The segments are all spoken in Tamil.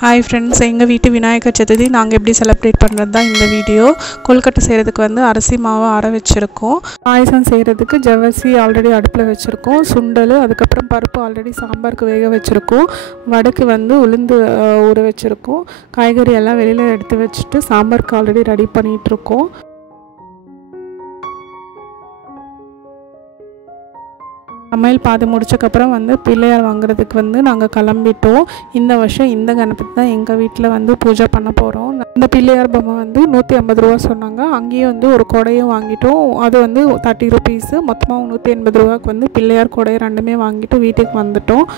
ஹாய் ஃப்ரெண்ட்ஸ், எங்கள் வீட்டு விநாயகர் சதுர்த்தி நாங்கள் எப்படி செலிப்ரேட் பண்ணுறது தான் இந்த வீடியோ. கொழுக்கட்டை செய்கிறதுக்கு வந்து அரிசி மாவை அரை வச்சுருக்கோம். பாயசம் செய்கிறதுக்கு ஜவ்வரிசி ஆல்ரெடி அடுப்பில் வச்சுருக்கோம். சுண்டல், அதுக்கப்புறம் பருப்பு ஆல்ரெடி சாம்பாருக்கு வேக வச்சுருக்கோம். வடைக்கு வந்து உளுந்து ஊற வச்சுருக்கோம். காய்கறி எல்லாம் வெளியில் எடுத்து வச்சுட்டு சாம்பாருக்கு ஆல்ரெடி ரெடி பண்ணிகிட்ருக்கோம். சமையல் பாதி முடிச்சக்கப்புறம் வந்து பிள்ளையார் வாங்குறதுக்கு வந்து நாங்கள் கிளம்பிட்டோம். இந்த வருஷம் இந்த கணபதி தான் எங்கள் வீட்டில் வந்து பூஜை பண்ண போகிறோம். இந்த பிள்ளையார் பொம்மை வந்து 150 ரூபா சொன்னாங்க. அங்கேயும் வந்து ஒரு கொடையும் வாங்கிட்டோம். அது வந்து 30 ருபீஸு. மொத்தமாக 180 ரூபாய்க்கு வந்து பிள்ளையார் கொடையை ரெண்டுமே வாங்கிட்டு வீட்டுக்கு வந்துட்டோம்.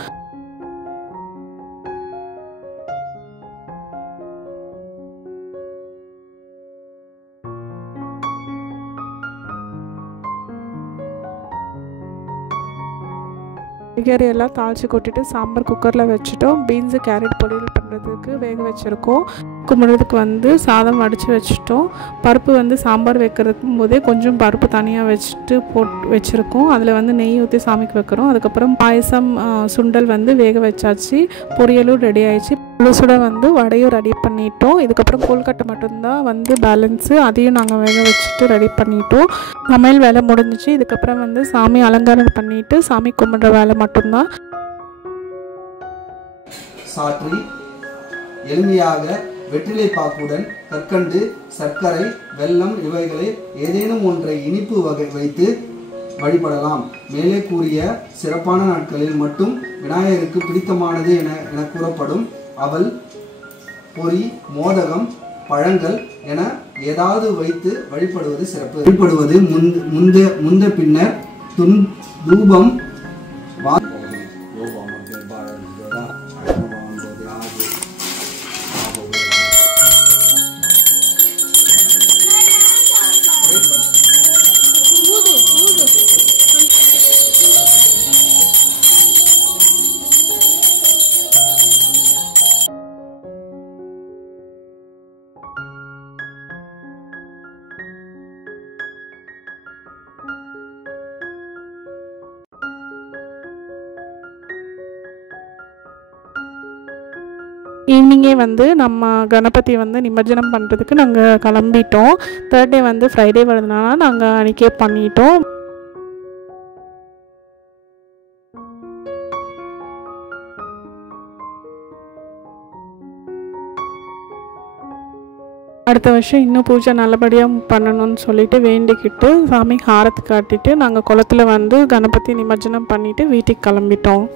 காய்கறி எல்லாம் தாளித்து கொட்டிட்டு சாம்பார் குக்கரில் வச்சுட்டோம். பீன்ஸு கேரட் பொரியல் பண்ணுறதுக்கு வேக வச்சுருக்கோம். கும்பிட்றதுக்கு வந்து சாதம் வடித்து வச்சுட்டோம். பருப்பு வந்து சாம்பார் வைக்கிறதுக்கும் போதே கொஞ்சம் பருப்பு தனியாக வச்சுட்டு வச்சுருக்கோம். அதில் வந்து நெய் ஊற்றி சாமிக்கு வைக்கிறோம். அதுக்கப்புறம் பாயசம் சுண்டல் வந்து வேக வச்சாச்சு. பொரியலும் ரெடி ஆயிடுச்சு. சுட வந்து வடையும் ரெடி பண்ணிட்டோம். இதுக்கப்புறம் கொழுக்கட்டை மட்டும்தான் வந்து பேலன்ஸு, அதையும் நாங்கள் வேக வச்சுட்டு ரெடி பண்ணிட்டோம். சமையல் வேலை முடிஞ்சிச்சு. இதுக்கப்புறம் வந்து சாமி அலங்காரம் பண்ணிவிட்டு சாமி கும்பிட்ற வேலை மட்டும்தான். சாற்றி எளிமையாக வெற்றிலை பாக்குடன் கற்கண்டு, சர்க்கரை, வெல்லம் இவைகளை ஏதேனும் ஒன்றை இனிப்பு வகை வைத்து வழிபடலாம். மேலே கூறிய சிறப்பான நாட்களில் மட்டும் விநாயகருக்கு பிடித்தமானது என கூறப்படும் அவல், பொரி, மோதகம், பழங்கள் என ஏதாவது வைத்து வழிபடுவது சிறப்பு. வழிபடுவது முந்த பின்னர் தூபம் ஈவினிங்கே வந்து நம்ம கணபதி வந்து நிமஜ்ஜனம் பண்ணுறதுக்கு நாங்கள் கிளம்பிட்டோம். 3rd டே வந்து ஃப்ரைடே வருதுனால நாங்கள் அன்றைக்கே பண்ணிட்டோம். அடுத்த வருஷம் இன்னும் பூஜை நல்லபடியாக பண்ணணும்னு சொல்லிட்டு வேண்டிக்கிட்டு சாமி ஹாரத்து காட்டிட்டு நாங்கள் குளத்துல வந்து கணபதி நிமஜ்ஜனம் பண்ணிவிட்டு வீட்டுக்கு கிளம்பிட்டோம்.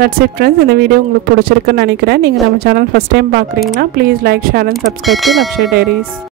That's it friends. இந்த வீடியோ உங்களுக்கு பிடிச்சிருக்குன்னு நினைக்கிறேன். நீங்கள் நம்ம சேனல் ஃபஸ்ட் டைம் பார்க்குறீங்கன்னா please like, share and subscribe to Lakshya diaries.